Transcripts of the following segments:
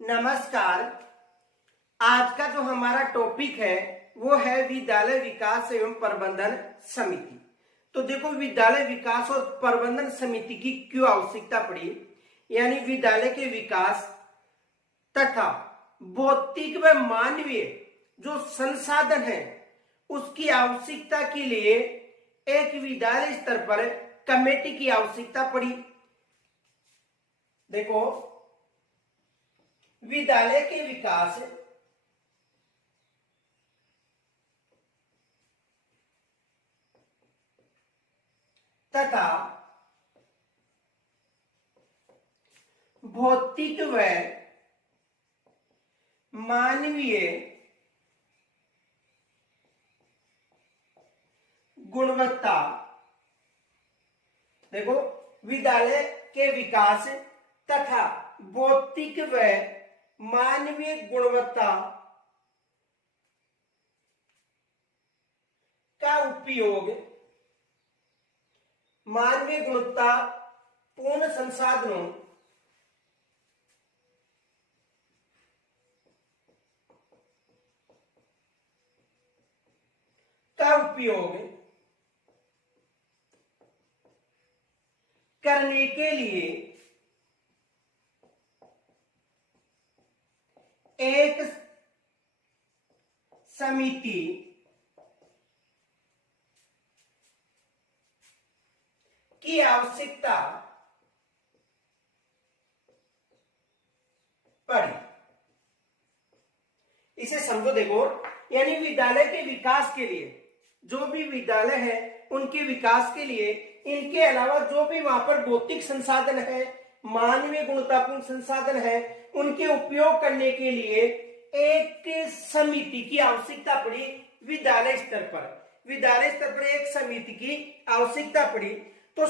नमस्कार। आज का जो हमारा टॉपिक है वो है विद्यालय विकास एवं प्रबंधन समिति। तो देखो, विद्यालय विकास और प्रबंधन समिति की क्यों आवश्यकता पड़ी, यानी विद्यालय के विकास तथा भौतिक व मानवीय जो संसाधन है उसकी आवश्यकता के लिए एक विद्यालय स्तर पर कमेटी की आवश्यकता पड़ी। देखो, विद्यालय के विकास तथा भौतिक व मानवीय गुणवत्ता। देखो, विद्यालय के विकास तथा भौतिक व मानवीय गुणवत्ता का उपयोग मानवीय गुणवत्ता पूर्ण संसाधनों का उपयोग करने के लिए एक समिति की आवश्यकता पड़ी। इसे समझो। देखो, यानी विद्यालय के विकास के लिए, जो भी विद्यालय है उनके विकास के लिए, इनके अलावा जो भी वहां पर भौतिक संसाधन है, मानवीय गुणवत्तापूर्ण संसाधन है, उनके उपयोग करने के लिए एक समिति की आवश्यकता पड़ी। विद्यालय स्तर पर एक समिति की आवश्यकता पड़ी। तो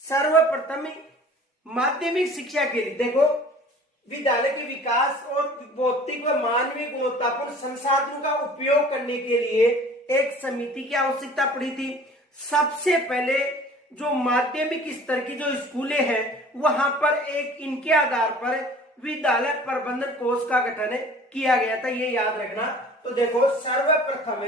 सर्वप्रथम माध्यमिक शिक्षा के लिए, देखो, विद्यालय के विकास और भौतिक व मानवीय गुणवत्तापूर्ण संसाधनों का उपयोग करने के लिए एक समिति की आवश्यकता पड़ी थी। सबसे पहले जो माध्यमिक स्तर की जो स्कूलें हैं वहां पर एक इनके आधार पर विद्यालय प्रबंधन कोष का गठन किया गया था, ये याद रखना। तो देखो, सर्वप्रथम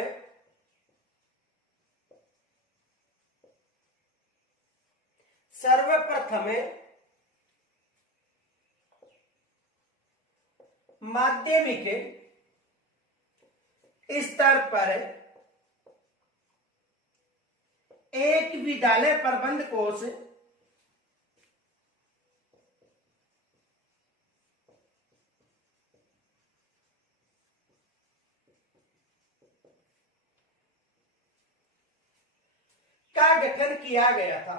माध्यमिक स्तर पर एक विद्यालय प्रबंध कोष का गठन किया गया था।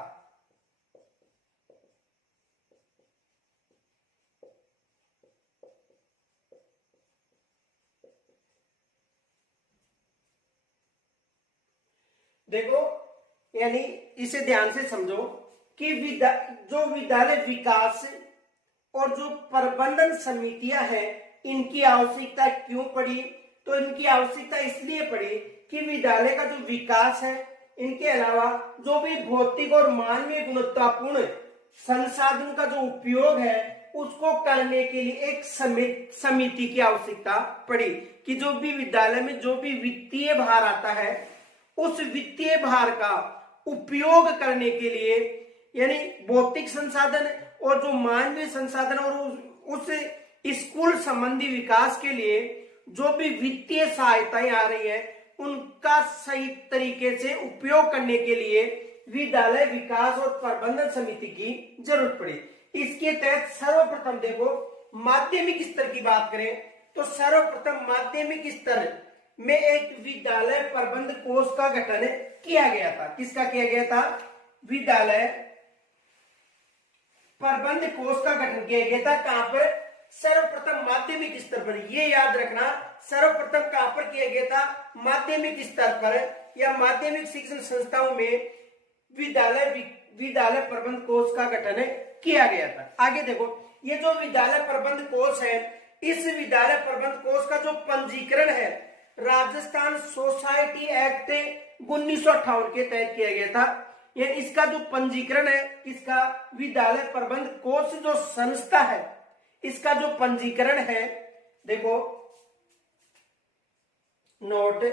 देखो, यानी इसे ध्यान से समझो कि जो विद्यालय विकास और जो प्रबंधन समितियां हैं इनकी आवश्यकता क्यों पड़ी। तो इनकी आवश्यकता इसलिए पड़ी कि विद्यालय का जो विकास है, इनके अलावा जो भी भौतिक और मानवीय गुणवत्तापूर्ण संसाधन का जो उपयोग है उसको करने के लिए एक समिति की आवश्यकता पड़ी कि जो भी विद्यालय में जो भी वित्तीय भार आता है उस वित्तीय भार का उपयोग करने के लिए, यानी भौतिक संसाधन और जो मानवीय संसाधन और उस स्कूल संबंधी विकास के लिए जो भी वित्तीय सहायताएं आ रही है उनका सही तरीके से उपयोग करने के लिए विद्यालय विकास और प्रबंधन समिति की जरूरत पड़ी। इसके तहत सर्वप्रथम, देखो, माध्यमिक स्तर की बात करें तो सर्वप्रथम माध्यमिक स्तर में एक विद्यालय प्रबंध कोष का गठन किया गया था। किसका किया गया था? विद्यालय प्रबंध कोष का गठन किया गया था। कहां पर? सर्वप्रथम माध्यमिक स्तर पर। ये याद रखना, सर्वप्रथम कहां पर किया गया था? माध्यमिक स्तर पर या माध्यमिक शिक्षण संस्थाओं में विद्यालय प्रबंध कोष का गठन किया गया था। आगे देखो, ये जो विद्यालय प्रबंध कोष है, इस विद्यालय प्रबंध कोष का जो पंजीकरण है राजस्थान सोसाइटी एक्ट 1958 के तहत किया गया था। ये इसका जो पंजीकरण है, इसका विद्यालय प्रबंध कोष जो संस्था है, इसका जो पंजीकरण है, देखो नोट,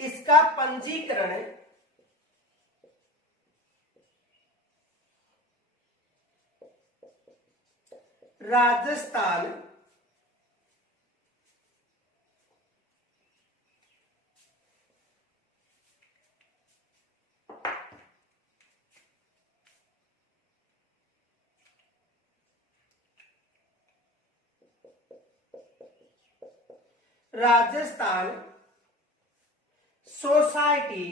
इसका पंजीकरण राजस्थान राजस्थान सोसाइटी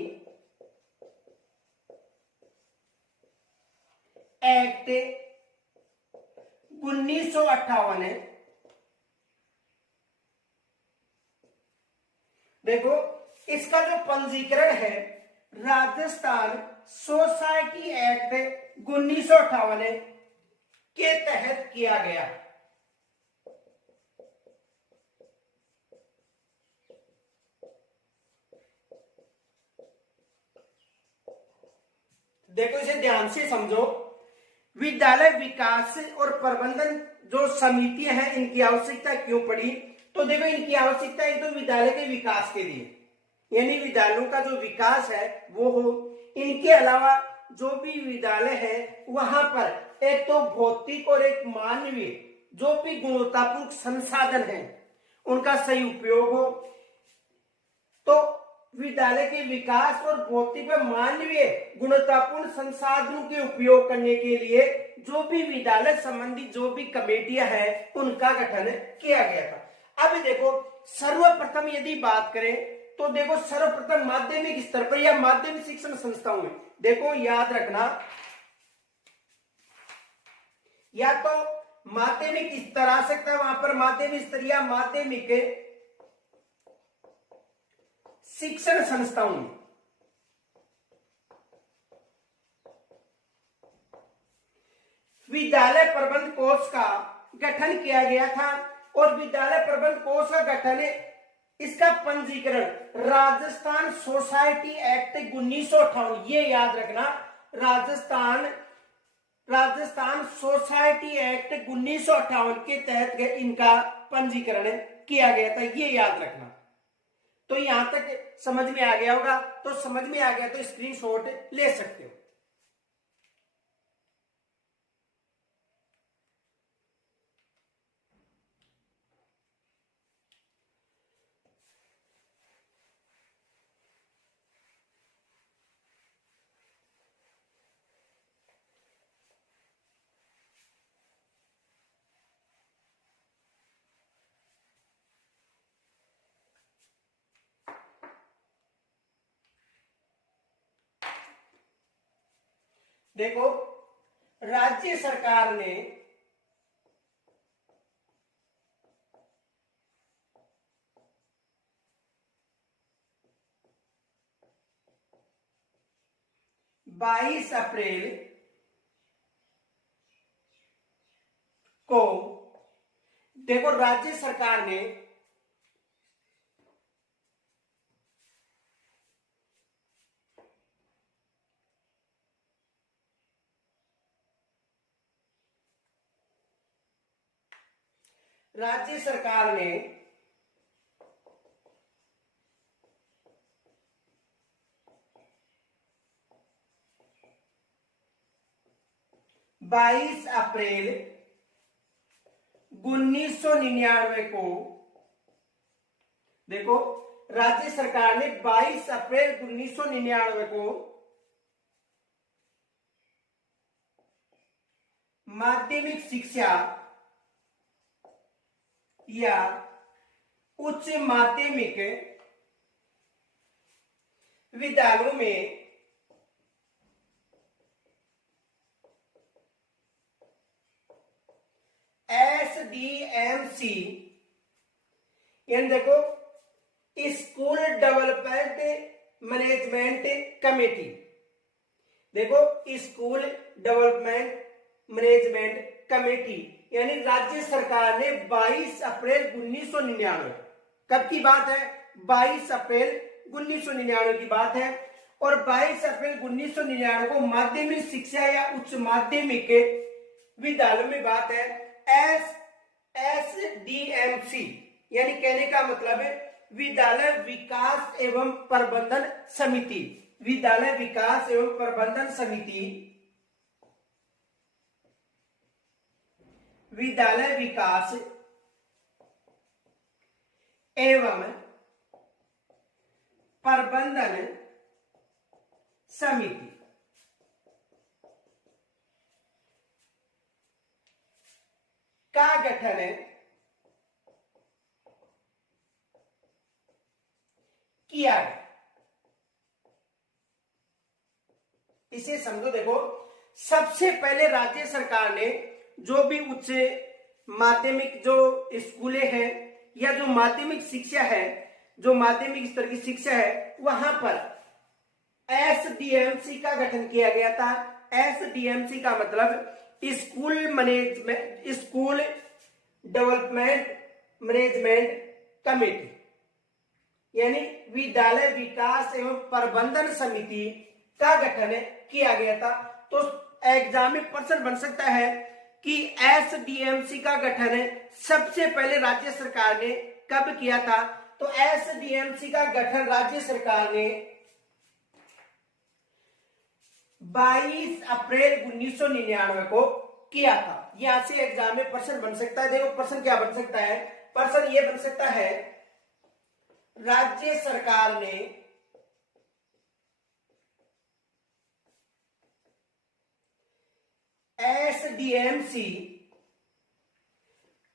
एक्ट 1958 है। देखो इसका जो पंजीकरण है राजस्थान सोसाइटी एक्ट 1958 के तहत किया गया। देखो इसे ध्यान से समझो, विद्यालय विकास और प्रबंधन जो समितियां हैं इनकी आवश्यकता क्यों पड़ी? तो देखो इनकी आवश्यकता एक तो विद्यालय के विकास के लिए, यानी विद्यालयों का जो विकास है वो हो। इनके अलावा जो भी विद्यालय है वहां पर एक तो भौतिक और एक मानवीय जो भी गुणवत्तापूर्ण संसाधन है उनका सही उपयोग हो। तो विद्यालय के विकास और भौतिक व मानवीय गुणवत्तापूर्ण संसाधनों के उपयोग करने के लिए जो भी विद्यालय संबंधी जो भी कमेटियां हैं उनका गठन किया गया था। अब देखो सर्वप्रथम यदि बात करें तो देखो सर्वप्रथम माध्यमिक स्तर पर या माध्यमिक शिक्षण संस्थाओं में, देखो याद रखना, या तो माध्यमिक स्तर आ सकता है वहां पर माध्यमिक स्तर या माध्यमिक शिक्षण संस्थाओं में विद्यालय प्रबंध कोष का गठन किया गया था। और विद्यालय प्रबंध कोष का गठन, इसका पंजीकरण राजस्थान सोसाइटी एक्ट 1958, ये याद रखना, राजस्थान सोसाइटी एक्ट 1958 के तहत इनका पंजीकरण किया गया था, ये याद रखना। तो यहां तक समझ में आ गया होगा, तो समझ में आ गया तो स्क्रीनशॉट ले सकते हो। देखो राज्य सरकार ने बाईस अप्रैल को, देखो राज्य सरकार ने राज्य सरकार ने बाईस अप्रैल 1999 को, देखो राज्य सरकार ने 22 अप्रैल 1999 को माध्यमिक शिक्षा या उच्च माध्यमिक विद्यालयों में SDMC, यानी देखो स्कूल डेवलपमेंट मैनेजमेंट कमेटी, देखो स्कूल डेवलपमेंट मैनेजमेंट कमेटी, यानी राज्य सरकार ने 22 अप्रैल 1999, कब की बात है, 22 अप्रैल 1999 की बात है। और 22 अप्रैल 1999 को माध्यमिक शिक्षा या उच्च माध्यमिक विद्यालयों में बात है SDMC, यानी कहने का मतलब है विद्यालय विकास एवं प्रबंधन समिति, विद्यालय विकास एवं प्रबंधन समिति, विद्यालय विकास एवं प्रबंधन समिति का गठन किया गया। इसे समझो, देखो सबसे पहले राज्य सरकार ने जो भी उच्च माध्यमिक जो स्कूलें हैं या जो माध्यमिक शिक्षा है, जो माध्यमिक स्तर की शिक्षा है, वहां पर SDMC का गठन किया गया था। SDMC का मतलब school management, school development management committee, यानी विद्यालय विकास एवं प्रबंधन समिति का गठन किया गया था। तो एग्जाम में प्रश्न बन सकता है कि SDMC का गठन सबसे पहले राज्य सरकार ने कब किया था? तो SDMC का गठन राज्य सरकार ने 22 अप्रैल 1999 को किया था। यहां से एग्जाम में प्रश्न बन सकता है। देखो प्रश्न क्या बन सकता है? प्रश्न यह बन सकता है, राज्य सरकार ने SDMC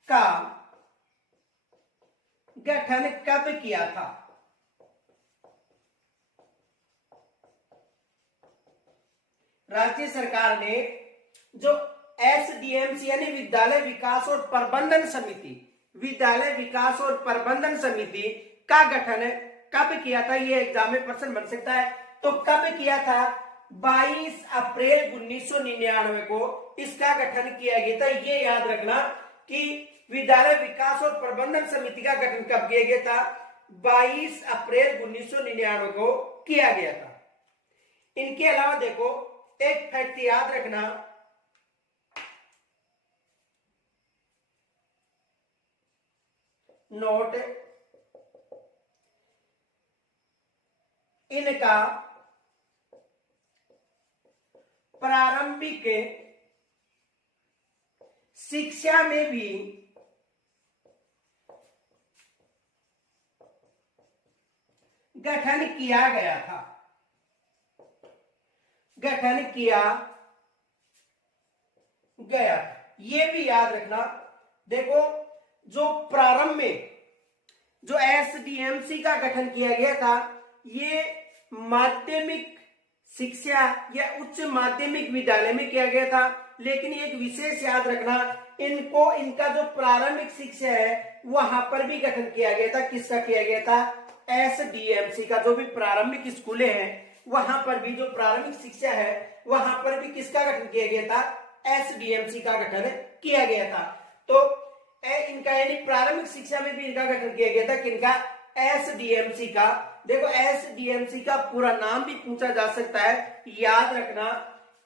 का गठन कब किया था? राज्य सरकार ने जो SDMC यानी विद्यालय विकास और प्रबंधन समिति, विद्यालय विकास और प्रबंधन समिति का गठन कब किया था? ये एग्जाम में प्रश्न बन सकता है। तो कब किया था? 22 अप्रैल 1999 को इसका गठन किया गया था। ये याद रखना कि विद्यालय विकास और प्रबंधन समिति का गठन कब किया गया था? 22 अप्रैल 1999 को किया गया था। इनके अलावा देखो एक फैक्ट याद रखना, नोट, इनका प्रारंभिक शिक्षा में भी गठन किया गया था, गठन किया गया। ये भी याद रखना। देखो जो प्रारंभ में जो SDMC का गठन किया गया था, ये माध्यमिक शिक्षा या उच्च माध्यमिक विद्यालय में किया गया था। लेकिन एक विशेष याद रखना, इनको इनका जो प्रारंभिक शिक्षा है वहां पर भी गठन किया गया था। किसका किया गया था? SDMC का। जो भी प्रारंभिक स्कूलें हैं वहां पर भी जो प्रारंभिक शिक्षा है वहां पर भी किसका गठन किया गया था? SDMC का गठन किया गया था। तो इनका यानी प्रारंभिक शिक्षा में भी इनका गठन किया गया था। किनका? SDMC का। देखो SDMC का पूरा नाम भी पूछा जा सकता है, याद रखना,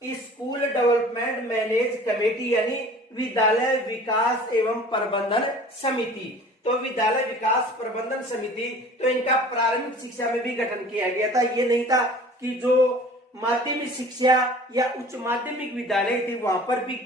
स्कूल डेवलपमेंट मैनेज कमेटी, यानी विद्यालय विकास एवं प्रबंधन समिति। तो विद्यालय विकास प्रबंधन समिति, तो इनका प्रारंभिक शिक्षा में भी गठन किया गया था। ये नहीं था कि जो माध्यमिक शिक्षा या उच्च माध्यमिक विद्यालय थे वहां पर भी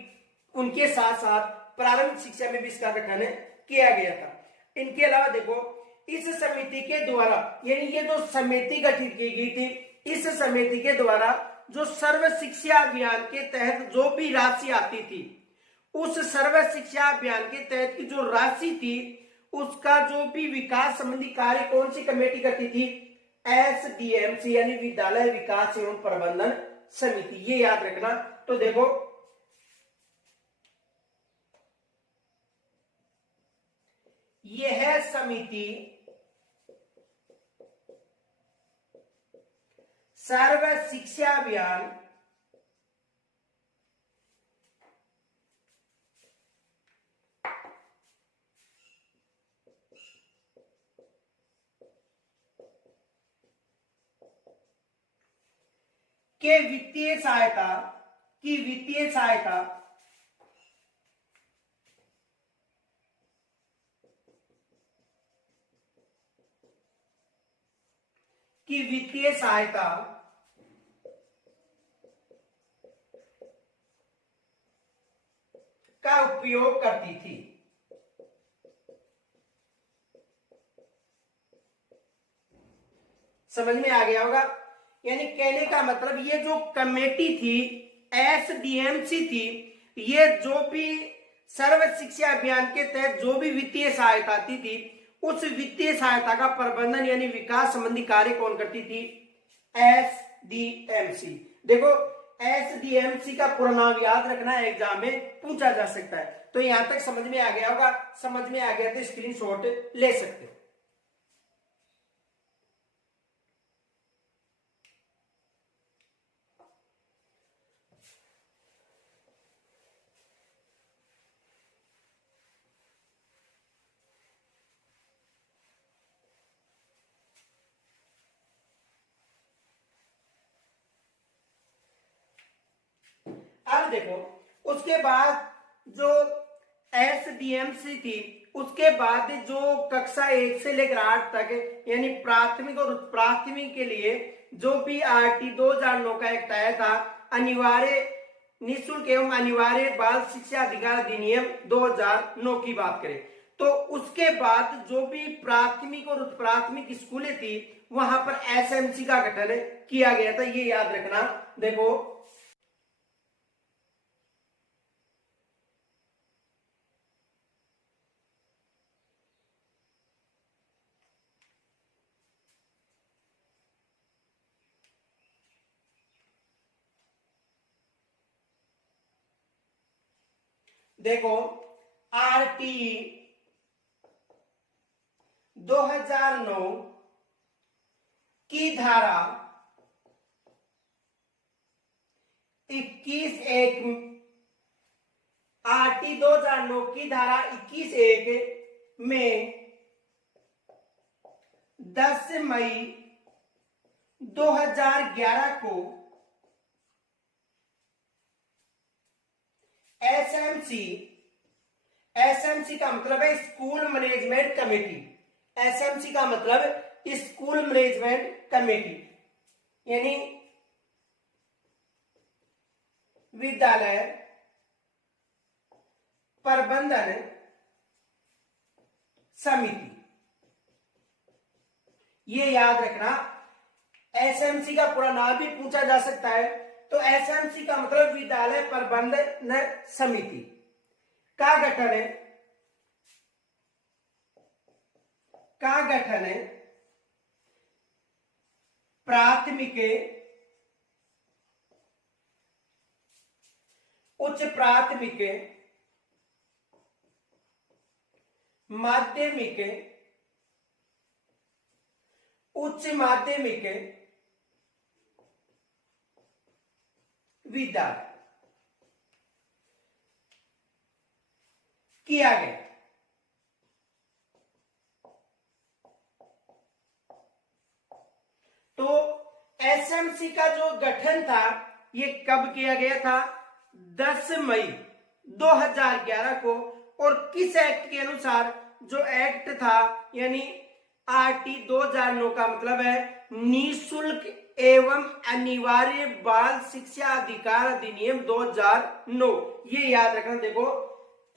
उनके साथ साथ प्रारंभिक शिक्षा में भी इसका गठन किया गया था। इनके अलावा देखो इस समिति के द्वारा, यानी ये जो समिति गठित की गई थी, इस समिति के द्वारा जो सर्व शिक्षा अभियान के तहत जो भी राशि आती थी, उस सर्व शिक्षा अभियान के तहत की जो राशि थी उसका जो भी विकास संबंधी कार्य कौन सी कमेटी करती थी? SDMC यानी विद्यालय विकास एवं प्रबंधन समिति। ये याद रखना। तो देखो यह समिति सर्व शिक्षा अभियान के वित्तीय सहायता की वित्तीय सहायता की वित्तीय सहायता का उपयोग करती थी। समझ में आ गया होगा। यानी कहने का मतलब ये जो कमेटी थी, एसडीएमसी थी, ये जो भी सर्व शिक्षा अभियान के तहत जो भी वित्तीय सहायता आती थी, उस वित्तीय सहायता का प्रबंधन यानी विकास संबंधी कार्य कौन करती थी? एसडीएमसी। देखो एसडीएमसी का पूरा नाम याद रखना है, एग्जाम में पूछा जा सकता है। तो यहां तक समझ में आ गया होगा। समझ में आ गया तो स्क्रीनशॉट ले सकते हो। अब देखो उसके बाद जो एसडीएमसी थी, उसके बाद जो कक्षा 1 से लेकर 8 तक यानी प्राथमिक और उच्च प्राथमिक के लिए जो भी आरटी 2009 का एक्ट आया था, अनिवार्य निःशुल्क एवं अनिवार्य बाल शिक्षा अधिकार अधिनियम 2009 की बात करें तो उसके बाद जो भी प्राथमिक और उच्च प्राथमिक स्कूलें थी वहां पर एसएमसी का गठन किया गया था। ये याद रखना। देखो देखो आरटी 2009 की धारा 21(1) आरटी 2009 की धारा 21(1) में 10 मई 2011 को एसएमसी का मतलब है स्कूल मैनेजमेंट कमेटी। एसएमसी का मतलब स्कूल मैनेजमेंट कमेटी यानी विद्यालय प्रबंधन समिति। ये याद रखना। एसएमसी का पूरा नाम भी पूछा जा सकता है। तो एसएमसी का मतलब विद्यालय प्रबंधन समिति का गठन है प्राथमिक उच्च प्राथमिक माध्यमिक उच्च माध्यमिक विद्यालय किया गया। तो एसएमसी का जो गठन था ये कब किया गया था? 10 मई 2011 को। और किस एक्ट के अनुसार? जो एक्ट था यानी आरटी 2009 का मतलब है निःशुल्क एवं अनिवार्य बाल शिक्षा अधिकार अधिनियम 2009। ये याद रखना। देखो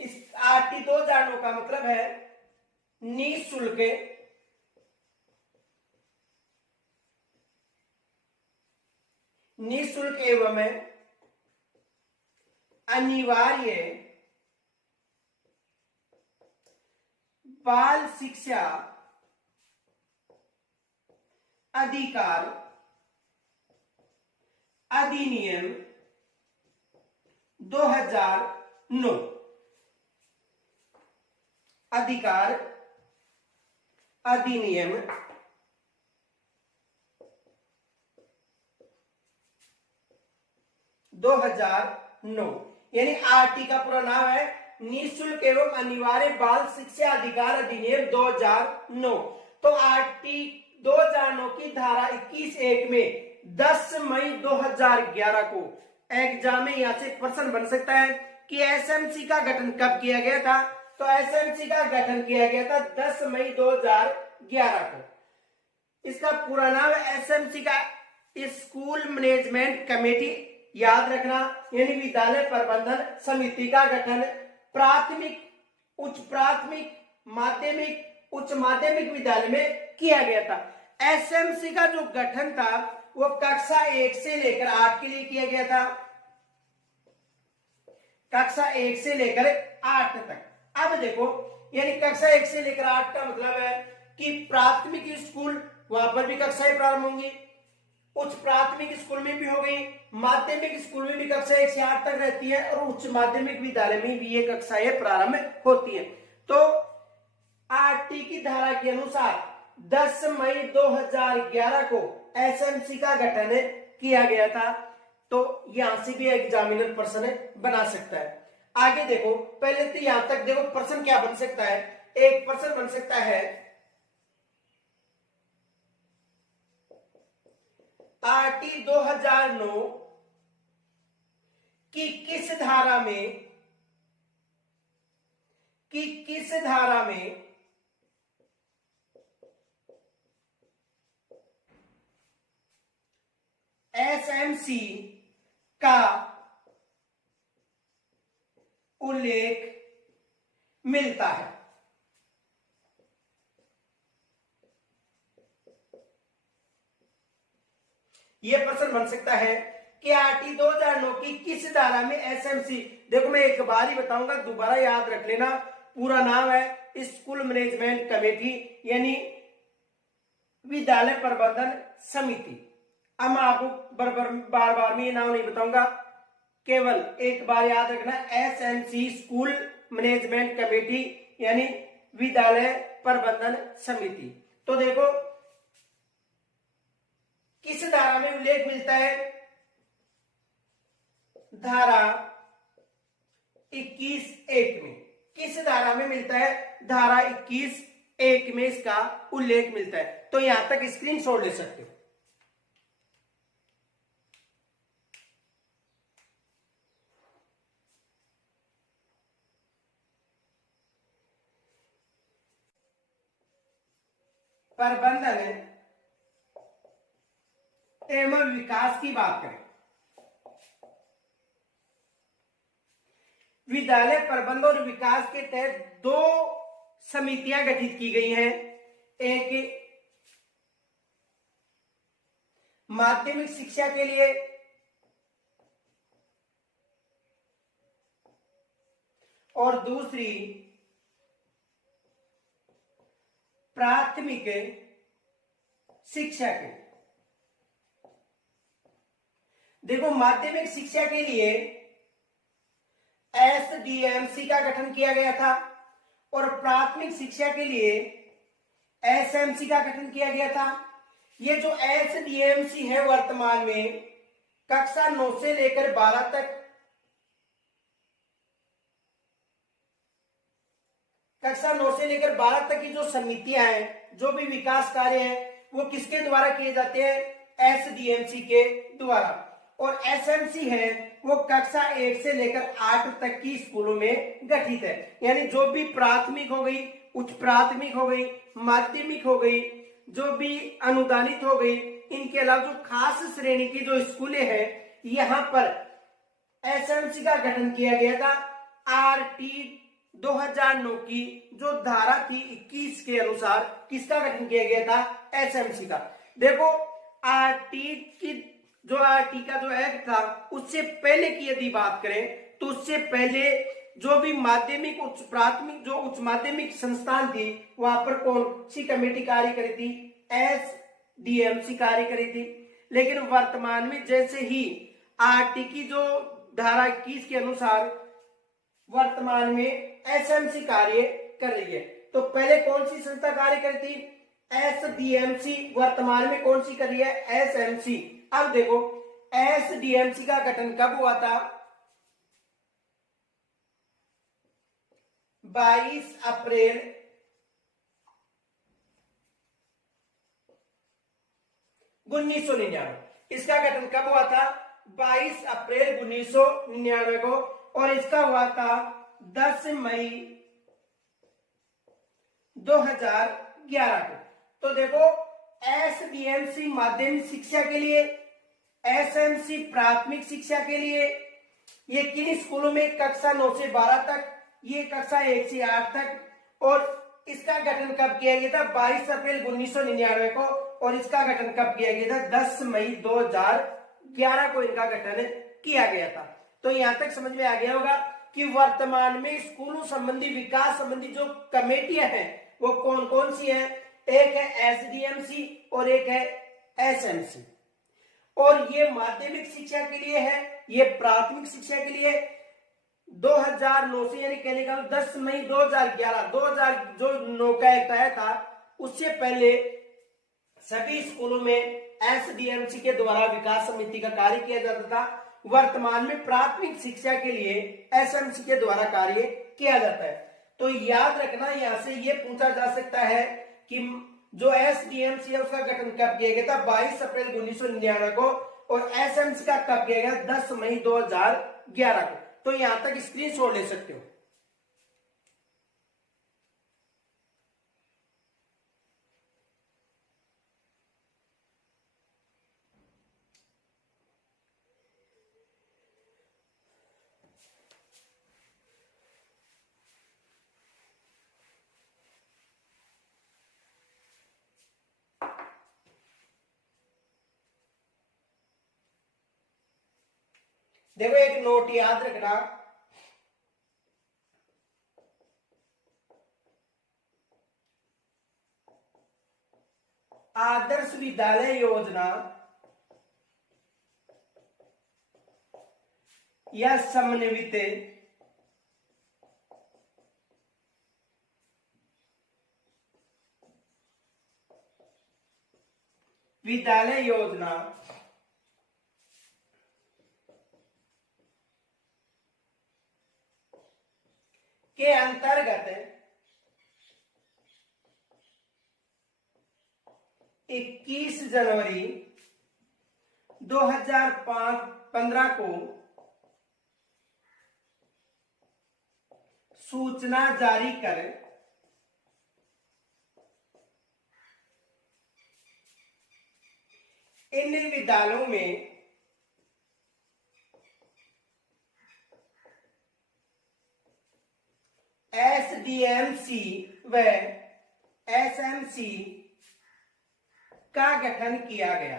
इस आरटी 2009 का मतलब है निःशुल्क एवं अनिवार्य बाल शिक्षा अधिकार अधिनियम 2009। अधिकार अधिनियम 2009 यानी आरटी का पूरा नाम है निःशुल्क एवं अनिवार्य बाल शिक्षा अधिकार अधिनियम 2009। तो आरटी 2009 की धारा 21(1) में 10 मई 2011 को एग्जाम में यहां से प्रश्न बन सकता है कि एसएमसी का गठन कब किया गया था। तो एसएमसी का गठन किया गया था 10 मई 2011 को। इसका पूरा नाम है एसएमसी का स्कूल मैनेजमेंट कमेटी, याद रखना, यानी विद्यालय प्रबंधन समिति का गठन प्राथमिक, उच्च प्राथमिक, माध्यमिक, उच्च माध्यमिक विद्यालय में किया गया था। एसएमसी का जो गठन था वो कक्षा 1 से लेकर 8 के लिए किया गया था, कक्षा 1 से लेकर 8 तक। अब देखो, यानी कक्षा 1 से लेकर 8 का मतलब है कि प्राथमिक स्कूल, वहां पर भी कक्षाएं प्रारंभ होंगी, उच्च प्राथमिक स्कूल में भी हो गई, माध्यमिक स्कूल में भी कक्षा 1 से 8 तक रहती है, और उच्च माध्यमिक विद्यालय में भी ये कक्षाएं प्रारंभ होती है। तो आरटी की धारा के अनुसार 10 मई 2011 को एसएमसी का गठन किया गया था। तो यहां से भी एग्जामिनर प्रश्न बना सकता है। आगे देखो, पहले तो यहां तक देखो प्रश्न क्या बन सकता है। एक प्रश्न बन सकता है आरटी 2009 की किस धारा में एसएमसी का उल्लेख मिलता है। यह प्रश्न बन सकता है कि आरटी 2009 की किस धारा में एसएमसी, देखो मैं एक बार ही बताऊंगा, दोबारा याद रख लेना। पूरा नाम है स्कूल मैनेजमेंट कमेटी, यानी विद्यालय प्रबंधन समिति। अब मैं आपको बार बार में ये नाम नहीं बताऊंगा, केवल एक बार याद रखना, एसएमसी स्कूल मैनेजमेंट कमेटी यानी विद्यालय प्रबंधन समिति। तो देखो किस धारा में उल्लेख मिलता है, धारा 21(1) में। किस धारा में मिलता है, धारा 21(1) में इसका उल्लेख मिलता है। तो यहां तक स्क्रीनशॉट ले सकते हो। प्रबंधन एवं विकास की बात करें, विद्यालय प्रबंधन और विकास के तहत 2 समितियां गठित की गई हैं। एक माध्यमिक शिक्षा के लिए और दूसरी प्राथमिक शिक्षा के। देखो माध्यमिक शिक्षा के लिए एसडीएमसी का गठन किया गया था और प्राथमिक शिक्षा के लिए एसएमसी का गठन किया गया था। ये जो एसडीएमसी है वर्तमान में कक्षा 9 से लेकर 12 तक, कक्षा 9 से लेकर 12 तक की जो समितियां हैं, जो भी विकास कार्य हैं, वो किसके द्वारा किए जाते हैं, एसडीएमसी के द्वारा। और एसएमसी है वो कक्षा 1 से लेकर 8 तक की स्कूलों में गठित है, यानी जो भी प्राथमिक हो गई, उच्च प्राथमिक हो गई, माध्यमिक हो गई, जो भी अनुदानित हो गई, इनके अलावा जो खास श्रेणी की जो स्कूलें हैं, यहां पर एसएमसी का गठन किया गया था। आरटी 2009 की जो धारा थी 21 के अनुसार किसका गठन किया गया था, एसएमसी का। देखो आरटी की जो आरटी का जो एक्ट था उससे पहले की यदि बात करें तो उससे पहले जो भी माध्यमिक, उच्च प्राथमिक, जो उच्च माध्यमिक संस्थान थी, वहां पर कौन सी कमेटी कार्य करी थी, एसडीएमसी कार्य करी थी। लेकिन वर्तमान में जैसे ही आरटी की जो धारा 21 के अनुसार वर्तमान में एसएमसी कार्य कर रही है, तो पहले कौन सी संस्था कार्य करी थी, एसडीएमसी, वर्तमान में कौन सी कर रही है, एसएमसी। अब देखो एसडीएमसी का गठन कब हुआ था, 22 अप्रैल 1999। इसका गठन कब हुआ था? 22 अप्रैल 1999 को, और इसका हुआ था 10 मई 2011 को। तो देखो, एसडीएमसी माध्यमिक शिक्षा के लिए, एसएमसी प्राथमिक शिक्षा के लिए, ये किन स्कूलों में? कक्षा 9 से 12 तक, ये कक्षा 1 से 8 तक। और इसका गठन कब किया गया था? 22 अप्रैल 1999 को, और इसका गठन कब किया गया था? 10 मई 2011 को इनका गठन किया गया था। तो यहां तक समझ में आ गया होगा कि वर्तमान में स्कूलों संबंधी विकास संबंधी जो कमेटियां हैं वो कौन कौन सी हैं? एक है एसडीएमसी और एक है एसएमसी। और ये माध्यमिक शिक्षा के लिए है, ये प्राथमिक शिक्षा के लिए 2009 से, यानी कहने का 10 मई 2011 जो 9 का एक्ट आया था, उससे पहले सभी स्कूलों में एसडीएमसी के द्वारा विकास समिति का कार्य किया जाता था। वर्तमान में प्राथमिक शिक्षा के लिए एसएमसी के द्वारा कार्य किया जाता है। तो याद रखना, यहां से ये पूछा जा सकता है कि जो एसडीएमसी है उसका गठन कब किया गया था? 22 अप्रैल 1999 को, और एसएमसी का कब किया गया? 10 मई 2011 को। तो यहां तक स्क्रीनशॉट ले सकते हो। देखो, एक नोट याद रखना, आदर्श विद्यालय योजना या समन्वित विद्यालय योजना के अंतर्गत 21 जनवरी 2015 को सूचना जारी कर इन विद्यालयों में एसडीएमसी व एसएमसी का गठन किया गया।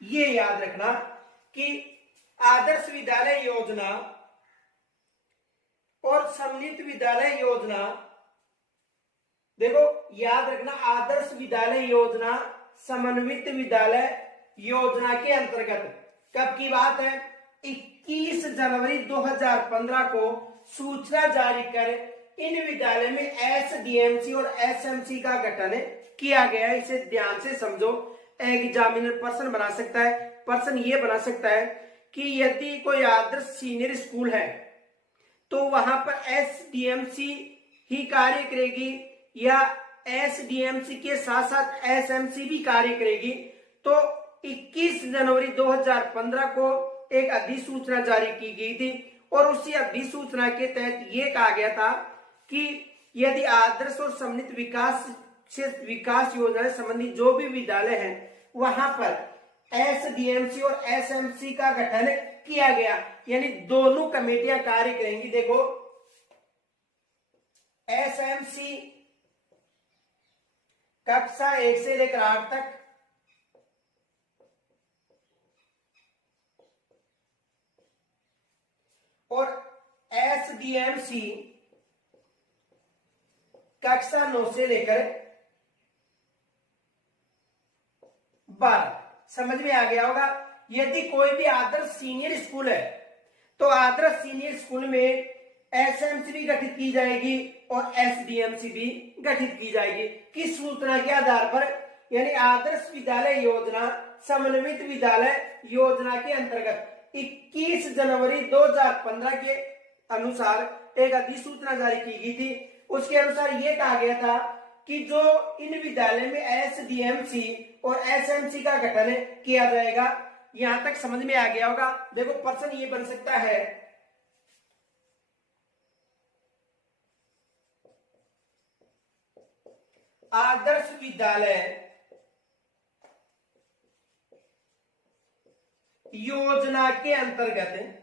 ये याद रखना कि आदर्श विद्यालय योजना और समन्वित विद्यालय योजना, देखो याद रखना, आदर्श विद्यालय योजना समन्वित विद्यालय योजना के अंतर्गत कब की बात है? 21 जनवरी 2015 को सूचना जारी कर इन विद्यालय में एसडीएमसी और एसएमसी का गठन किया गया है। इसे ध्यान से समझो। एग्जामिनर प्रश्न बना सकता है, प्रश्न ये बना सकता है कि यदि कोई आदर्श सीनियर स्कूल है तो वहां पर एसडीएमसी ही कार्य करेगी या एसडीएमसी के साथ साथ एसएमसी भी कार्य करेगी। तो 21 जनवरी 2015 को एक अधिसूचना जारी की गई थी, और उसी अधिसूचना के तहत ये कहा गया था कि यदि आदर्श और समन्वित विकास योजना संबंधी जो भी विद्यालय हैं वहां पर एसडीएमसी और एसएमसी का गठन किया गया, यानी दोनों कमेटियां कार्य करेंगी। देखो, एसएमसी कक्षा 1 से लेकर 8 तक, और एसडीएमसी कक्षा 9 से लेकर 12। समझ में आ गया होगा। यदि कोई भी आदर्श सीनियर स्कूल है तो आदर्श सीनियर स्कूल में एसएमसी भी गठित की जाएगी और एसडीएमसी भी गठित की जाएगी। किस सूचना के आधार पर? यानी आदर्श विद्यालय योजना समन्वित विद्यालय योजना के अंतर्गत 21 जनवरी 2015 के अनुसार एक अधिसूचना जारी की गई थी। उसके अनुसार यह कहा गया था कि जो इन विद्यालय में एसडीएमसी और एसएमसी का गठन किया जाएगा। यहां तक समझ में आ गया होगा। देखो प्रश्न ये बन सकता है, आदर्श विद्यालय योजना के अंतर्गत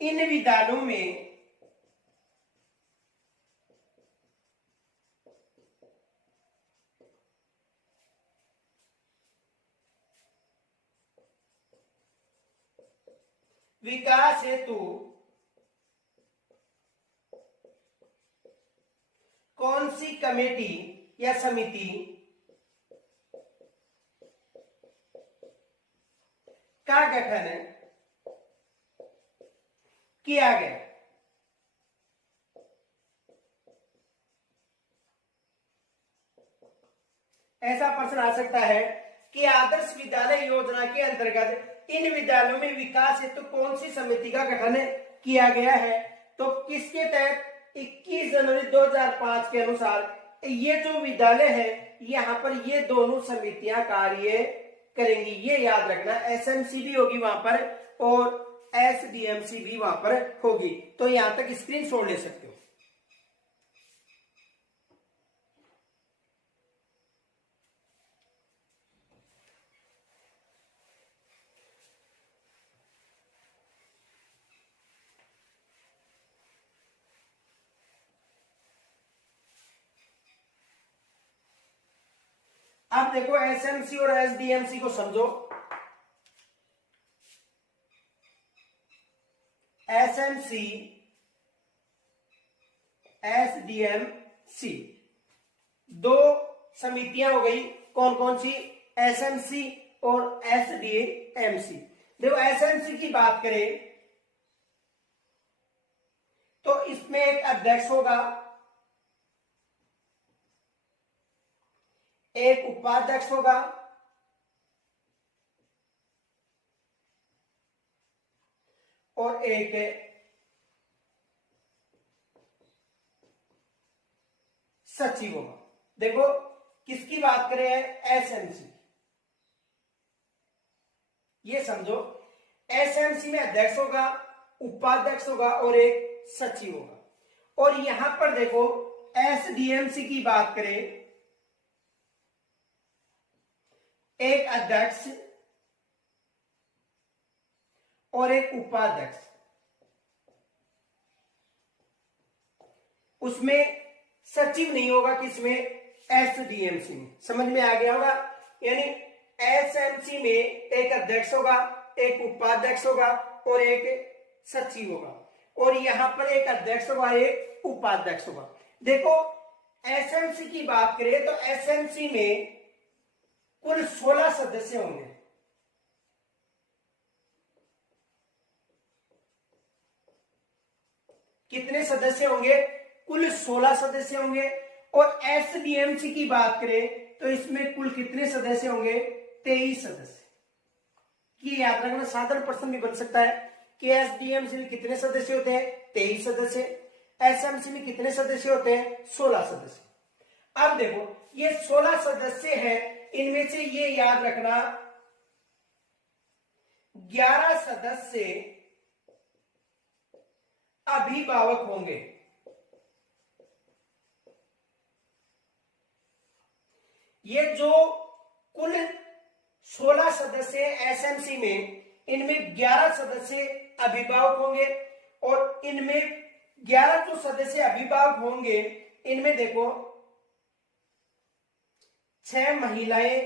इन विद्यालयों में विकास हेतु कौन सी कमेटी या समिति का गठन किया गया। ऐसा प्रश्न आ सकता है कि आदर्श विद्यालय योजना के अंतर्गत इन विद्यालयों में विकास हेतु कौन सी समिति का गठन किया गया है। तो किसके तहत, 21 जनवरी 2005 के अनुसार ये जो विद्यालय है यहाँ पर ये दोनों समितियां कार्य करेंगी। ये याद रखना, एसएमसी भी होगी वहां पर और एसडीएमसी भी वहां पर होगी। तो यहां तक स्क्रीनशॉट ले सकते हो। अब देखो एसएमसी और एसडीएमसी को समझो। एसएमसी एसडीएमसी दो समितियां हो गई। कौन कौन सी, एसएमसी और एसडीएमसी। देखो एसएमसी की बात करें तो इसमें एक अध्यक्ष होगा, एक उपाध्यक्ष होगा और एक सचिव होगा। देखो किसकी बात करें, एसएमसी। ये समझो, एसएमसी में अध्यक्ष होगा, उपाध्यक्ष होगा और एक सचिव होगा। और यहां पर देखो एसडीएमसी की बात करें, एक अध्यक्ष और एक उपाध्यक्ष। उसमें सचिव नहीं होगा, किसमें, एसडीएमसी में। समझ में आ गया होगा। यानी एसएमसी में एक अध्यक्ष होगा, एक उपाध्यक्ष होगा और एक सचिव होगा। और यहां पर एक अध्यक्ष होगा, एक उपाध्यक्ष होगा। देखो एसएमसी की बात करें तो एसएमसी में कुल 16 सदस्य होंगे। कितने सदस्य होंगे, कुल 16 सदस्य होंगे। और एसडीएमसी की बात करें तो इसमें कुल कितने सदस्य होंगे, 23 सदस्य। ये याद रखना, साधारण प्रश्न भी बन सकता है कि एसडीएमसी में कितने सदस्य होते हैं, 23 सदस्य। एसएमसी में कितने सदस्य होते हैं, 16 सदस्य। अब देखो ये 16 सदस्य हैं, इनमें से ये याद रखना 11 सदस्य अभिभावक होंगे। ये जो कुल 16 सदस्य एसएमसी में, इनमें 11 सदस्य अभिभावक होंगे। और इनमें 11 जो सदस्य अभिभावक होंगे, इनमें देखो 6 महिलाएं,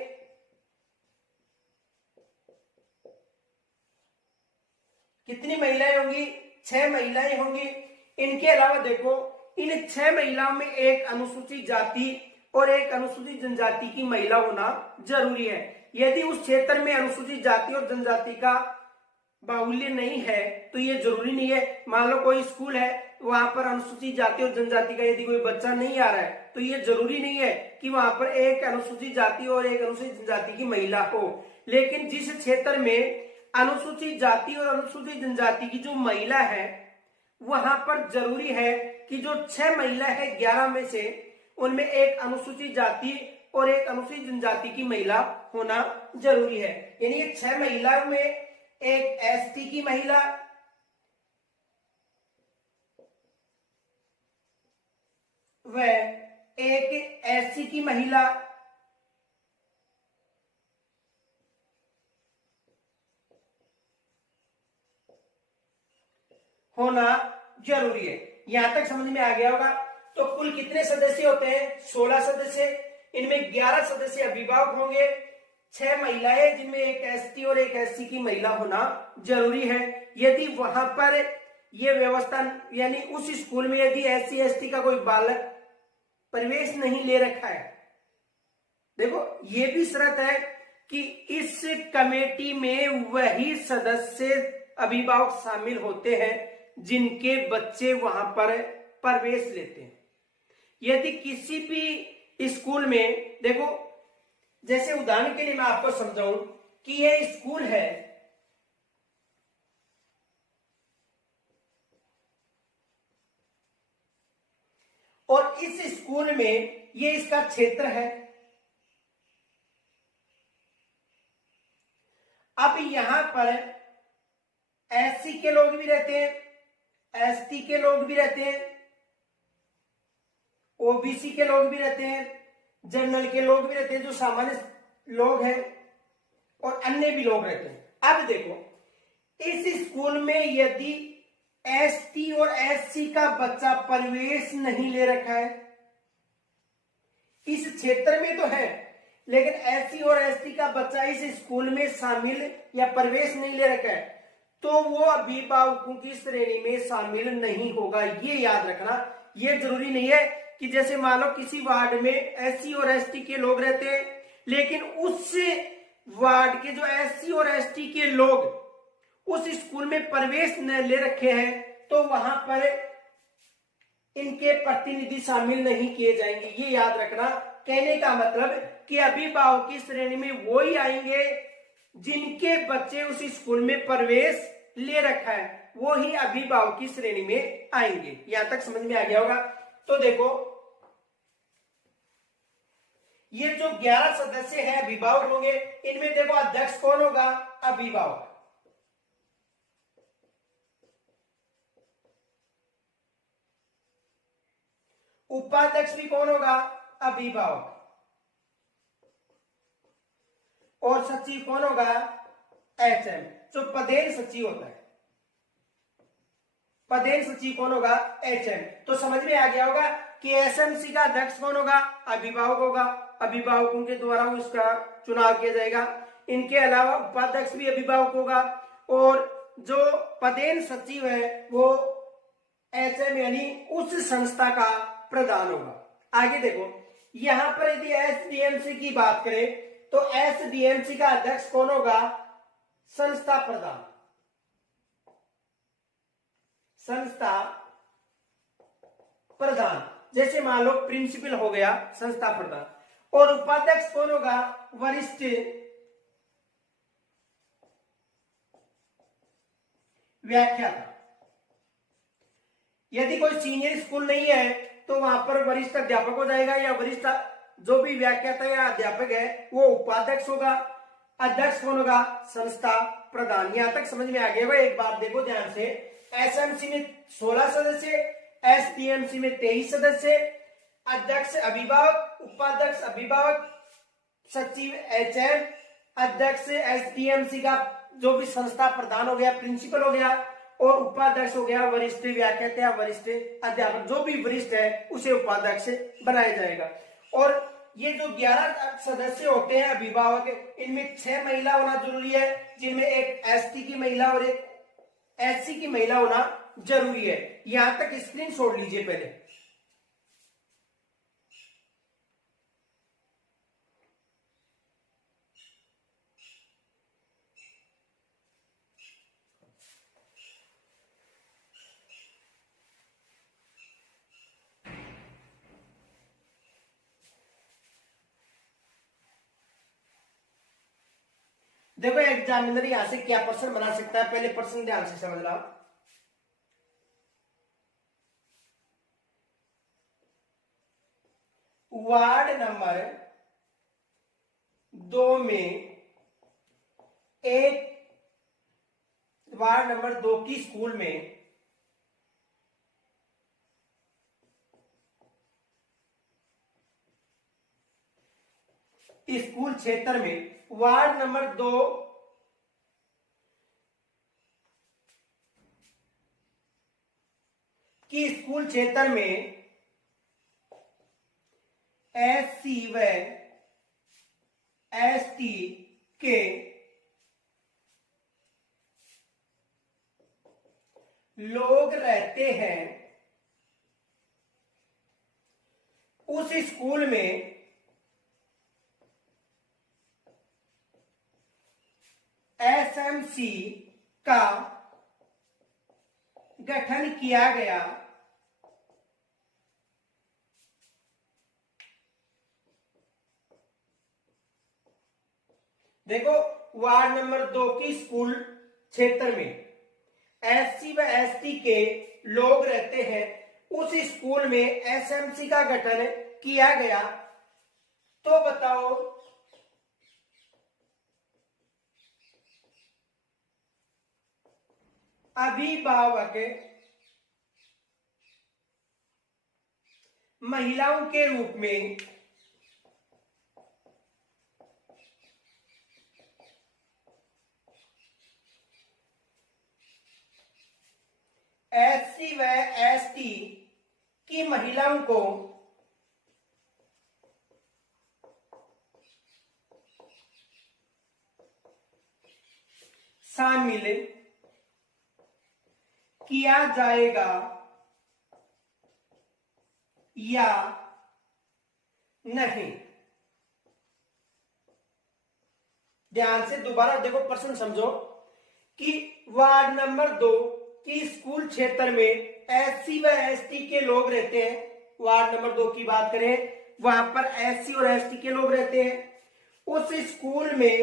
कितनी महिलाएं होंगी, 6 महिलाएं होंगी। इनके अलावा देखो इन 6 महिलाओं में एक अनुसूचित जाति और एक अनुसूचित जनजाति की महिला होना जरूरी है। यदि उस क्षेत्र में अनुसूचित जाति और जनजाति का बाहुल्य नहीं है तो ये जरूरी नहीं है। मान लो कोई स्कूल है, वहां पर अनुसूचित जाति और जनजाति का यदि कोई बच्चा नहीं आ रहा है तो ये जरूरी नहीं है कि वहां पर एक अनुसूचित जाति और एक अनुसूचित जनजाति की महिला हो। लेकिन जिस क्षेत्र में अनुसूचित जाति और अनुसूचित जनजाति की जो महिला है वहां पर जरूरी है कि जो 6 महिला है 11 में से उनमें एक अनुसूचित जाति और एक अनुसूचित जनजाति की महिला होना जरूरी है। यानी 6 महिलाओं में एक एसटी की महिला, व एक एससी की महिला, होना जरूरी है। यहां तक समझ में आ गया होगा। तो कुल कितने सदस्य होते हैं? 16 सदस्य। इनमें 11 सदस्य अभिभावक होंगे, 6 महिलाएं जिनमें एक एसटी और एक एससी की महिला होना जरूरी है। यदि वहां पर यह व्यवस्था यानी उस स्कूल में यदि एससी एसटी का कोई बालक प्रवेश नहीं ले रखा है, देखो ये भी शर्त है कि इस कमेटी में वही सदस्य अभिभावक शामिल होते हैं जिनके बच्चे वहां पर प्रवेश लेते हैं। यदि किसी भी स्कूल में, देखो जैसे उदाहरण के लिए मैं आपको समझाऊं कि यह स्कूल है और इस स्कूल में ये इसका क्षेत्र है। अब यहां पर एससी के लोग भी रहते हैं, एसटी के लोग भी रहते हैं, ओबीसी के लोग भी रहते हैं, जनरल के लोग भी रहते हैं जो सामान्य लोग हैं, और अन्य भी लोग रहते हैं। अब देखो इस स्कूल में यदि एसटी और एससी का बच्चा प्रवेश नहीं ले रखा है, इस क्षेत्र में तो है लेकिन एससी और एसटी का बच्चा इस स्कूल में शामिल या प्रवेश नहीं ले रखा है, तो वो अभिभावकों की श्रेणी में शामिल नहीं होगा। ये याद रखना। ये जरूरी नहीं है कि जैसे मान लो किसी वार्ड में एससी और एसटी के लोग रहते हैं लेकिन उस वार्ड के जो एससी और एसटी के लोग उस स्कूल में प्रवेश न ले रखे हैं तो वहां पर इनके प्रतिनिधि शामिल नहीं किए जाएंगे। ये याद रखना। कहने का मतलब कि अभिभावक की श्रेणी में वो ही आएंगे जिनके बच्चे उस स्कूल में प्रवेश ले रखा है, वो ही अभिभावक की श्रेणी में आएंगे। यहां तक समझ में आ गया होगा। तो देखो ये जो 11 सदस्य हैं अभिभावक होंगे, इनमें देखो अध्यक्ष कौन होगा? अभिभावक। उपाध्यक्ष भी कौन होगा? अभिभावक। और सचिव कौन होगा? एचएम। जो पदेन सचिव होता है, पदेन सचिव कौन होगा? एचएम। तो समझ में आ गया होगा कि एसएमसी का अध्यक्ष कौन होगा? अभिभावक होगा। अभिभावकों के द्वारा उसका चुनाव किया जाएगा। इनके अलावा उपाध्यक्ष भी अभिभावक होगा और जो पदेन सचिव है वो एचएम यानी उस संस्था का प्रधान होगा। आगे देखो यहां पर यदि एसडीएमसी की बात करें तो एसडीएमसी का अध्यक्ष कौन होगा? संस्था प्रधान। संस्था प्रधान जैसे मान लो प्रिंसिपल हो गया संस्था प्रधान। और उपाध्यक्ष कौन होगा? वरिष्ठ व्याख्याता। यदि कोई सीनियर स्कूल नहीं है तो वहां पर वरिष्ठ अध्यापक हो जाएगा या वरिष्ठ जो भी व्याख्याता या अध्यापक है वो उपाध्यक्ष होगा। अध्यक्ष कौन होगा? संस्था प्रधान। यहां तक समझ में आ गया। एक बात देखो ध्यान से, एसएमसी में 16 सदस्य, एसडीएमसी में 23 सदस्य, अध्यक्ष अभिभावक, उपाध्यक्ष अभिभावक, सचिव एचएम, अध्यक्ष एसडीएमसी का जो भी संस्था प्रधान हो गया, प्रिंसिपल हो गया, और उपाध्यक्ष हो गया वरिष्ठ व्याख्याता या वरिष्ठ अध्यापक। जो भी वरिष्ठ है उसे उपाध्यक्ष बनाया जाएगा। और ये जो 11 सदस्य होते हैं अभिभावक, इनमें 6 महिला होना जरूरी है जिनमें एक एसटी की महिला और एक एससी की महिला होना जरूरी है। यहां तक स्क्रीन छोड़ लीजिए पहले। देखो एग्जामिनर यहां से क्या प्रश्न बना सकता है, पहले प्रश्न ध्यान से समझना। वार्ड नंबर 2 में एक वार्ड नंबर 2 की स्कूल में स्कूल क्षेत्र में वार्ड नंबर 2 की स्कूल क्षेत्र में SC व ST के लोग रहते हैं। उस स्कूल में SMC का गठन किया गया। देखो वार्ड नंबर 2 की स्कूल क्षेत्र में SC व ST के लोग रहते हैं। उस स्कूल में SMC का गठन किया गया। तो बताओ अभिभावक महिलाओं के रूप में SC व ST की महिलाओं को शामिल किया जाएगा या नहीं। ध्यान से दोबारा देखो प्रश्न समझो कि वार्ड नंबर 2 की स्कूल क्षेत्र में SC व ST के लोग रहते हैं। वार्ड नंबर 2 की बात करें, वहां पर SC और ST के लोग रहते हैं। उस स्कूल में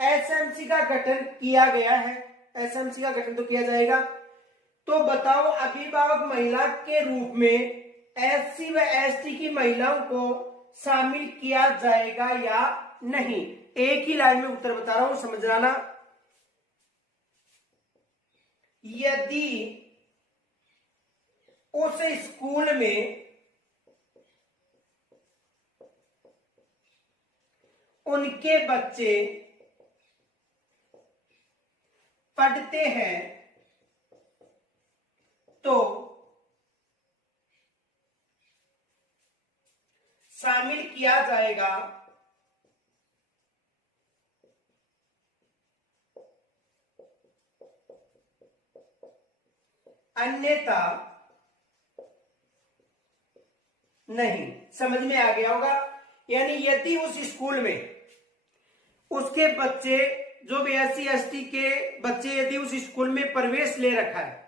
SMC का गठन किया गया है। SMC का गठन तो किया जाएगा। तो बताओ अभिभावक महिला के रूप में SC व ST की महिलाओं को शामिल किया जाएगा या नहीं। एक ही लाइन में उत्तर बता रहा हूं, समझना ना। यदि उस स्कूल में उनके बच्चे पढ़ते हैं तो शामिल किया जाएगा। अन्यथा नहीं। समझ में आ गया होगा। यानी यदि उस स्कूल में उसके बच्चे जो भी SC ST के बच्चे यदि उस स्कूल में प्रवेश ले रखा है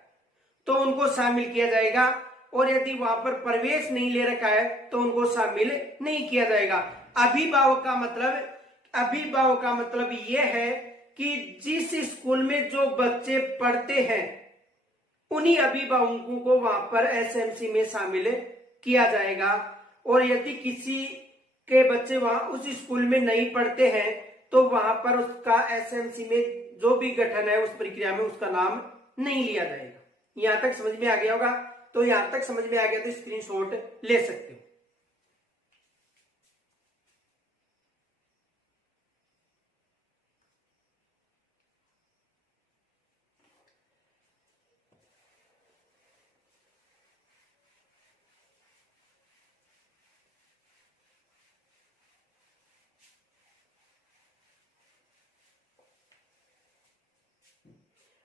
तो उनको शामिल किया जाएगा, और यदि वहां पर प्रवेश नहीं ले रखा है तो उनको शामिल नहीं किया जाएगा। अभिभावक का मतलब यह है कि जिस स्कूल में जो बच्चे पढ़ते हैं उन्हीं अभिभावकों को वहां पर SMC में शामिल किया जाएगा। और यदि किसी के बच्चे वहां उस स्कूल में नहीं पढ़ते हैं तो वहां पर उसका SMC में जो भी गठन है उस प्रक्रिया में उसका नाम नहीं लिया जाएगा। यहां तक समझ में आ गया होगा। तो यहां तक समझ में आ गया तो स्क्रीनशॉट ले सकते हो।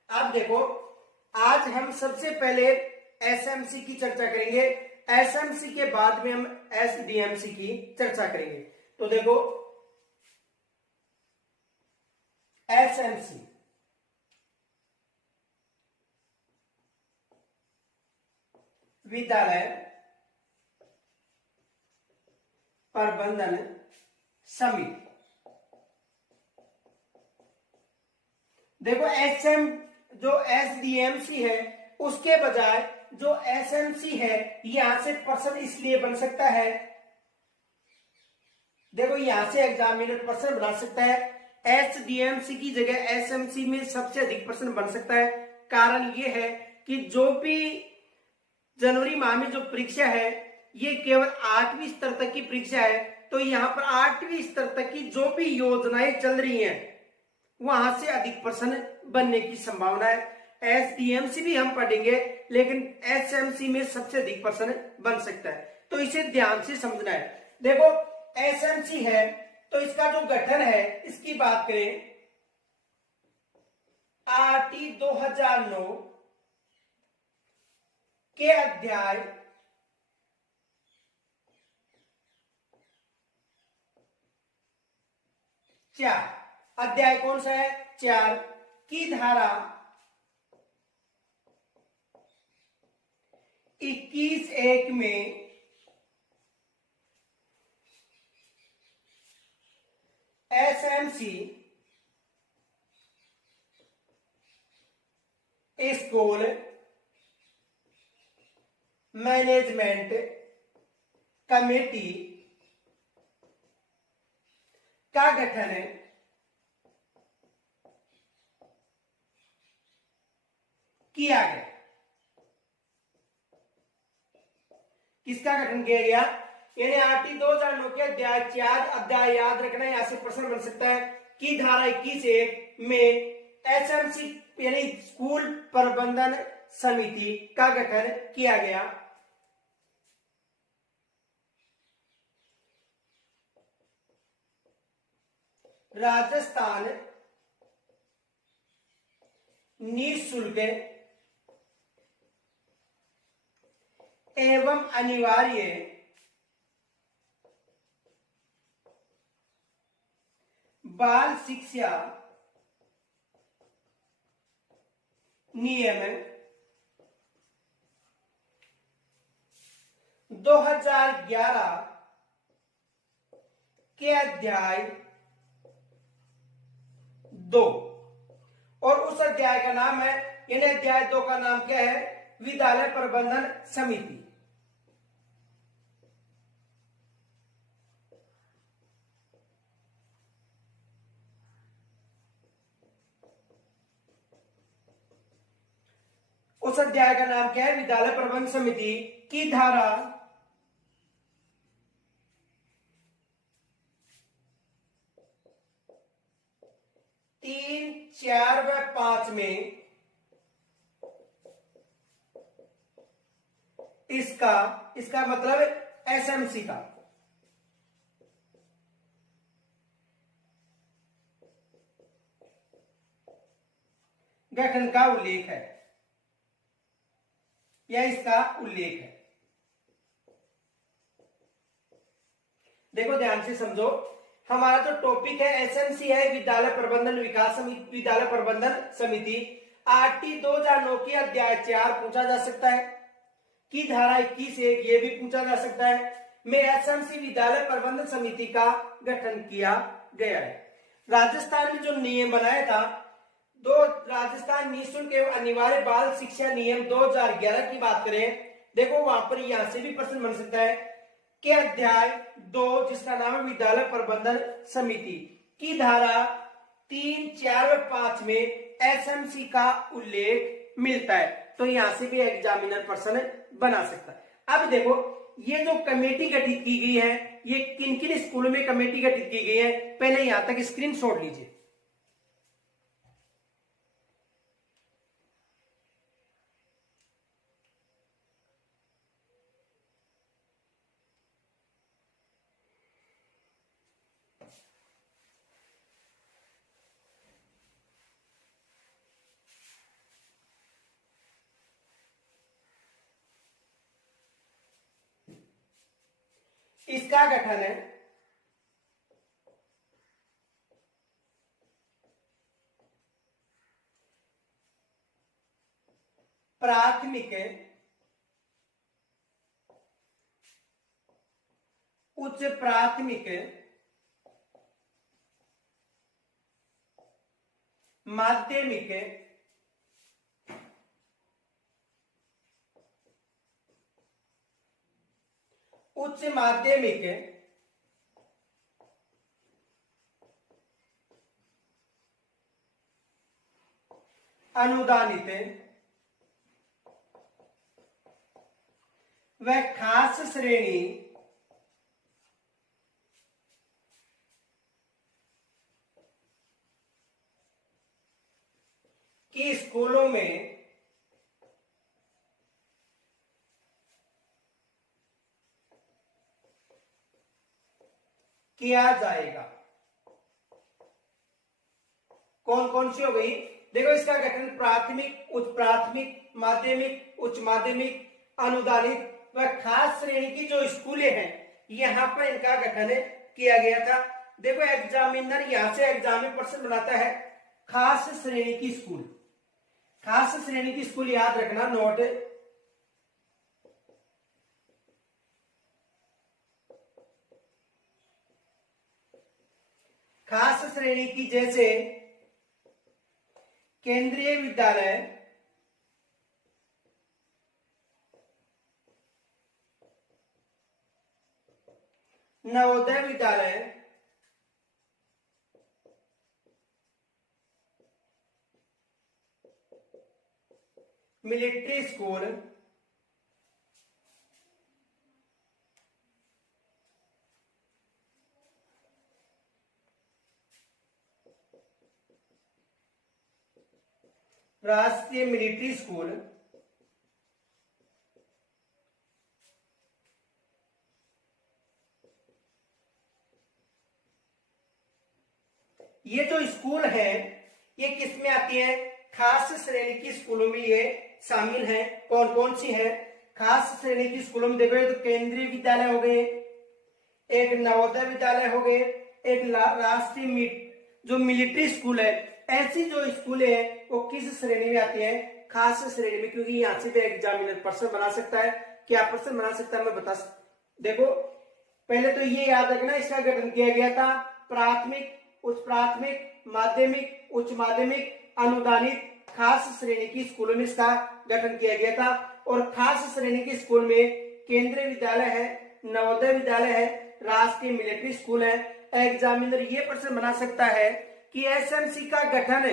अब देखो आज हम सबसे पहले SMC की चर्चा करेंगे। SMC के बाद में हम SDMC की चर्चा करेंगे। तो देखो SMC विद्यालय प्रबंधन समिति। देखो एसएम जो एसडीएमसी है उसके बजाय जो एसएमसी है यहां से प्रश्न इसलिए बन सकता है, देखो यहां से एग्जामिनर प्रश्न बना सकता है, एसडीएमसी की जगह एसएमसी में सबसे अधिक प्रश्न बन सकता है। कारण ये है कि जो भी जनवरी माह में जो परीक्षा है ये केवल 8वीं स्तर तक की परीक्षा है, तो यहाँ पर 8वीं स्तर तक की जो भी योजनाएं चल रही हैं वहां से अधिक प्रश्न बनने की संभावना है। एसडीएमसी भी हम पढ़ेंगे लेकिन एसएमसी में सबसे अधिक प्रश्न बन सकता है, तो इसे ध्यान से समझना है। देखो एसएमसी है तो इसका जो गठन है इसकी बात करें, आरटी 2009 के अध्याय 4, अध्याय कौन सा है 4 की धारा 21(1) में एसएमसी स्कूल मैनेजमेंट कमेटी का गठन किया गया। किसका गठन किया गया, यानी आरटी 2009 के अध्याय 4, अध्याय याद रखना है, यहां से प्रश्न बन सकता है कि धारा 21(1) में एसएमसी यानी स्कूल प्रबंधन समिति का गठन किया गया। राजस्थान निःशुल्क एवं अनिवार्य बाल शिक्षा नियम 2011 के अध्याय 2, और उस अध्याय का नाम है, यानी अध्याय 2 का नाम क्या है, विद्यालय प्रबंधन समिति। उस अध्याय का नाम क्या है, विद्यालय प्रबंधन समिति की धारा 3, 4 व 5 में इसका मतलब एसएमसी का गठन का उल्लेख है या इसका उल्लेख है। देखो ध्यान से समझो, हमारा जो टॉपिक है एसएमसी है विद्यालय प्रबंधन विकास समिति, विद्यालय प्रबंधन समिति। आरटी 2009 की अध्याय 4 पूछा जा सकता है कि धारा 21(1) ये भी पूछा जा सकता है में एसएमसी विद्यालय प्रबंधन समिति का गठन किया गया है। राजस्थान में जो नियम बनाया था, राजस्थान निःशुल्क एवं अनिवार्य बाल शिक्षा नियम 2011 की बात करें, देखो वहां पर यहां से भी प्रश्न बन सकता है कि अध्याय 2 जिसका नाम है विद्यालय प्रबंधन समिति की धारा 3, 4 व 5 में एसएमसी का उल्लेख मिलता है, तो यहां से भी एग्जामिनर प्रश्न बना सकता है। अब देखो ये जो कमेटी गठित की गई है, ये किन किन स्कूलों में कमेटी गठित की गई है, पहले यहां तक स्क्रीनशॉट लीजिए। इसका गठन है प्राथमिक, उच्च प्राथमिक, माध्यमिक, उच्च माध्यमिक, अनुदानित व खास श्रेणी की स्कूलों में किया जाएगा। कौन कौन सी हो गई? देखो इसका गठन प्राथमिक, उच्च प्राथमिक, माध्यमिक, उच्च माध्यमिक, अनुदानित व खास श्रेणी की जो स्कूलें हैं यहां पर इनका गठन किया गया था। देखो एग्जामिनर यहां से एग्जाम में प्रश्न बनाता है खास श्रेणी की स्कूल, खास श्रेणी की स्कूल याद रखना, नोट। खास श्रेणी की जैसे केंद्रीय विद्यालय, नवोदय विद्यालय, मिलिट्री स्कूल, राष्ट्रीय मिलिट्री स्कूल, ये जो स्कूल है ये किस में आती है? खास श्रेणी की स्कूलों में ये शामिल है। कौन कौन सी है खास श्रेणी की स्कूलों में? देखो तो केंद्रीय विद्यालय हो गए, एक नवोदय विद्यालय हो गए, एक राष्ट्रीय जो मिलिट्री स्कूल है। ऐसी जो स्कूलें हैं वो किस श्रेणी में आती है? खास श्रेणी में, क्योंकि यहां से भी एग्जामिनर प्रश्न बना सकता है। क्या प्रश्न बना सकता है मैं बता देखो पहले तो ये याद रखना इसका गठन किया गया था प्राथमिक, उच्च प्राथमिक, माध्यमिक, उच्च माध्यमिक, अनुदानित, खास श्रेणी की स्कूलों में इसका गठन किया गया था। और खास श्रेणी के स्कूल में केंद्रीय विद्यालय है, नवोदय विद्यालय है, राष्ट्रीय मिलिट्री स्कूल है। एग्जामिनर ये प्रश्न बना सकता है कि एसएमसी का गठन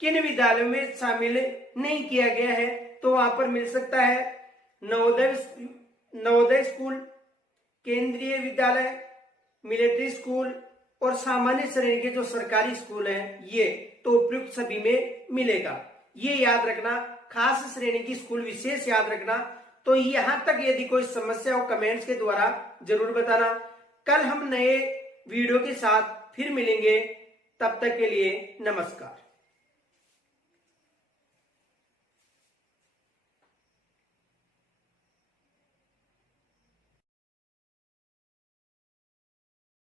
किन विद्यालयों में शामिल नहीं किया गया है, तो वहां पर मिल सकता है नवोदय स्कूल, केंद्रीय विद्यालय, मिलिट्री स्कूल और सामान्य श्रेणी के जो सरकारी स्कूल हैं ये, तो उपयुक्त सभी में मिलेगा। ये याद रखना, खास श्रेणी की स्कूल विशेष याद रखना। तो यहां तक यदि कोई समस्या हो कमेंट्स के द्वारा जरूर बताना। कल हम नए वीडियो के साथ फिर मिलेंगे, तब तक के लिए नमस्कार।